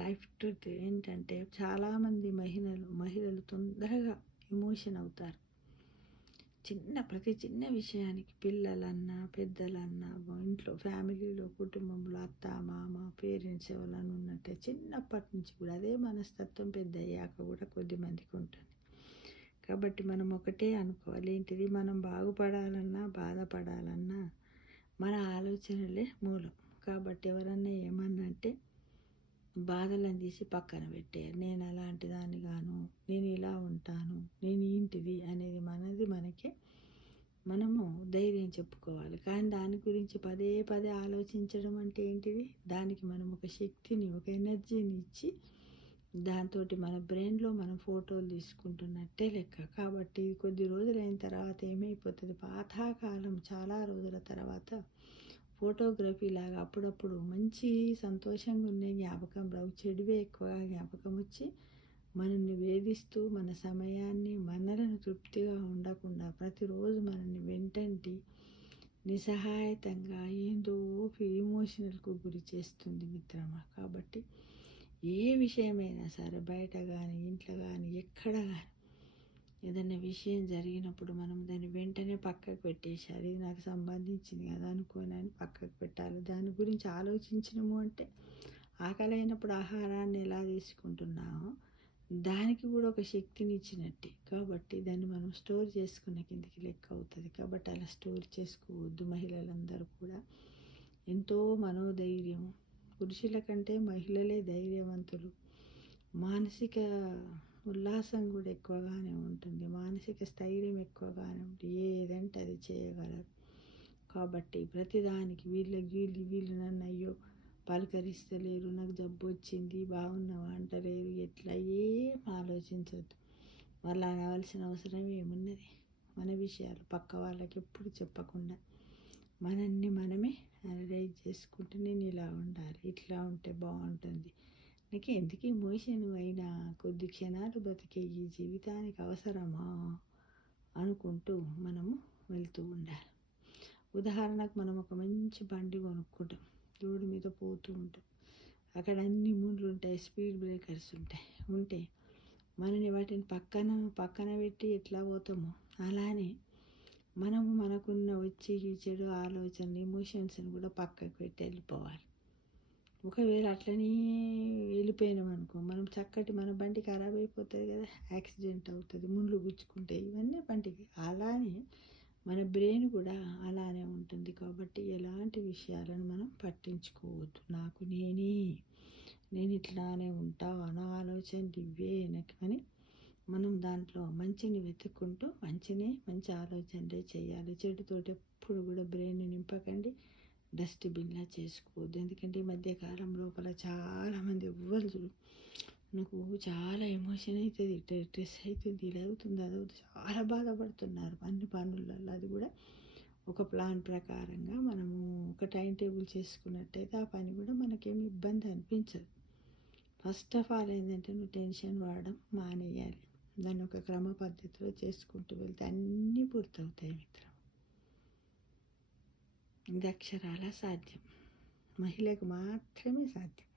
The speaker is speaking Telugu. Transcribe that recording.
లైఫ్ ట్రుత్ ఏంటంటే చాలామంది మహిళలు తొందరగా ఎమోషన్ అవుతారు. ప్రతి చిన్న విషయానికి పిల్లలన్నా, పెద్దలన్నా, ఇంట్లో ఫ్యామిలీలో, కుటుంబంలో అత్త, మామ, పేరెంట్స్ ఎవరైనా ఉన్నట్టే చిన్నప్పటి నుంచి కూడా అదే మనస్తత్వం పెద్ద అయ్యాక కూడా కొద్దిమందికి ఉంటుంది. కాబట్టి మనం ఒకటే అనుకోవాలి, ఏంటిది, మనం బాగుపడాలన్నా, బాధపడాలన్నా మన ఆలోచనలే మూలం. కాబట్టి ఎవరన్నా ఏమన్నా అంటే బాధలను తీసి పక్కన పెట్టేయాలి. నేను అలాంటి దాన్ని గాను, నేను ఇలా ఉంటాను, నేను ఏంటిది అనేది మనకే మనము ధైర్యం చెప్పుకోవాలి. కానీ దాని గురించి పదే పదే ఆలోచించడం అంటే ఏంటిది, దానికి మనం ఒక శక్తిని, ఒక ఎనర్జీని ఇచ్చి దాంతో మన బ్రెయిన్లో మనం ఫోటోలు తీసుకుంటున్నట్టే లెక్క. కాబట్టి కొద్ది రోజులైన తర్వాత ఏమైపోతుంది, పాతకాలం చాలా రోజుల తర్వాత ఫోటోగ్రఫీ లాగా అప్పుడప్పుడు మంచి సంతోషంగా ఉన్న జ్ఞాపకం రావు, చెడువే ఎక్కువగా జ్ఞాపకం వచ్చి మనల్ని వేధిస్తూ మన సమయాన్ని మనలను తృప్తిగా ఉండకుండా ప్రతిరోజు మనల్ని వెంటంటి నిస్సహాయతంగా ఏందో ఎమోషనల్కు గురి చేస్తుంది మిత్రమా. కాబట్టి ఏ విషయమైనా సరే బయట కానీ, ఇంట్లో కానీ, ఎక్కడ కానీ ఏదైనా విషయం జరిగినప్పుడు మనం దాన్ని వెంటనే పక్కకు పెట్టేసారి, ఇది నాకు సంబంధించింది కదా అనుకోని పక్కకు పెట్టాలి. దాని గురించి ఆలోచించినము అంటే ఆకలి అయినప్పుడు ఆహారాన్ని ఎలా తీసుకుంటున్నామో దానికి కూడా ఒక శక్తిని ఇచ్చినట్టే. కాబట్టి దాన్ని మనం స్టోర్ చేసుకున్న కిందికి లెక్క అవుతుంది. కాబట్టి అలా స్టోర్ చేసుకోవద్దు. మహిళలందరూ కూడా ఎంతో మనోధైర్యం, పురుషుల కంటే మహిళలే ధైర్యవంతులు. మానసిక ఉల్లాసం కూడా ఎక్కువగానే ఉంటుంది, మానసిక స్థైర్యం ఎక్కువగానే ఉంటుంది, ఏదంటే అది చేయగలరు. కాబట్టి ప్రతిదానికి వీళ్ళు నన్ను అయ్యో పలకరిస్తలేరు, నాకు జబ్బు వచ్చింది, బాగున్నావా అంటలేరు, ఎట్లా ఏం ఆలోచించద్దు. వాళ్ళు అనవలసిన అవసరం ఏమున్నది. మన విషయాలు పక్క వాళ్ళకి ఎప్పుడు చెప్పకుండా మనల్ని మనమే అనలైజ్ చేసుకుంటే నేను ఇలా ఉండాలి, ఇట్లా ఉంటే బాగుంటుంది, నీకు ఎందుకు ఎమోషన్ అయినా కొద్ది క్షణాలు బతికే ఈ జీవితానికి అవసరమా అనుకుంటూ మనము వెళ్తూ ఉండాలి. ఉదాహరణకు మనం ఒక మంచి బండి కొనుక్కుంటాం, రోడ్డు మీద పోతూ ఉంటాం, అక్కడ అన్ని ముళ్ళు ఉంటాయి, స్పీడ్ బ్రేకర్స్ ఉంటే మనని వాటిని పక్కన పెట్టి ఎట్లా పోతామో అలానే మనము మనకున్న వచ్చి ఈ చెడు ఆలోచనలు, ఎమోషన్స్ని కూడా పక్కకు పెట్టి వెళ్ళిపోవాలి. ఒకవేళ అట్లనే వెళ్ళిపోయినామనుకో మనం మన బండి ఖరాబ్ అయిపోతుంది కదా, యాక్సిడెంట్ అవుతుంది, ముళ్ళు గుచ్చుకుంటాయి, ఇవన్నీ బండికి. అలానే మన బ్రెయిన్ కూడా అలానే ఉంటుంది. కాబట్టి ఎలాంటి విషయాలను మనం పట్టించుకోవద్దు. నేను ఇట్లానే ఉంటా, నా ఆలోచనలు ఇవే నాకు అని మనం దాంట్లో మంచిని వెతుక్కుంటూ మంచి ఆలోచనలే చేయాలి. చెడుతోటి ఎప్పుడు కూడా బ్రెయిన్ నింపకండి, డస్ట్బిన్లా చేసుకోవద్దు. ఎందుకంటే ఈ మధ్యకాలం లోపల చాలామంది నాకు చాలా ఎమోషన్ అవుతుంది, స్ట్రెస్ అవుతుంది, ఇది అవుతుంది, అది అవుతుంది, చాలా బాధపడుతున్నారు అన్ని పనులలో. అది కూడా ఒక ప్లాన్ ప్రకారంగా మనము ఒక టైం టేబుల్ చేసుకున్నట్టయితే ఆ పని కూడా మనకేమి ఇబ్బంది అనిపించదు. ఫస్ట్ ఆఫ్ ఆల్ ఏంటంటే నువ్వు టెన్షన్ వాడడం మానేయాలి. దాన్ని ఒక క్రమ పద్ధతిలో చేసుకుంటూ వెళ్తే అన్నీ పూర్తవుతాయి మిత్రం. ఇది అక్షరాల సాధ్యం, మహిళకు మాత్రమే సాధ్యం.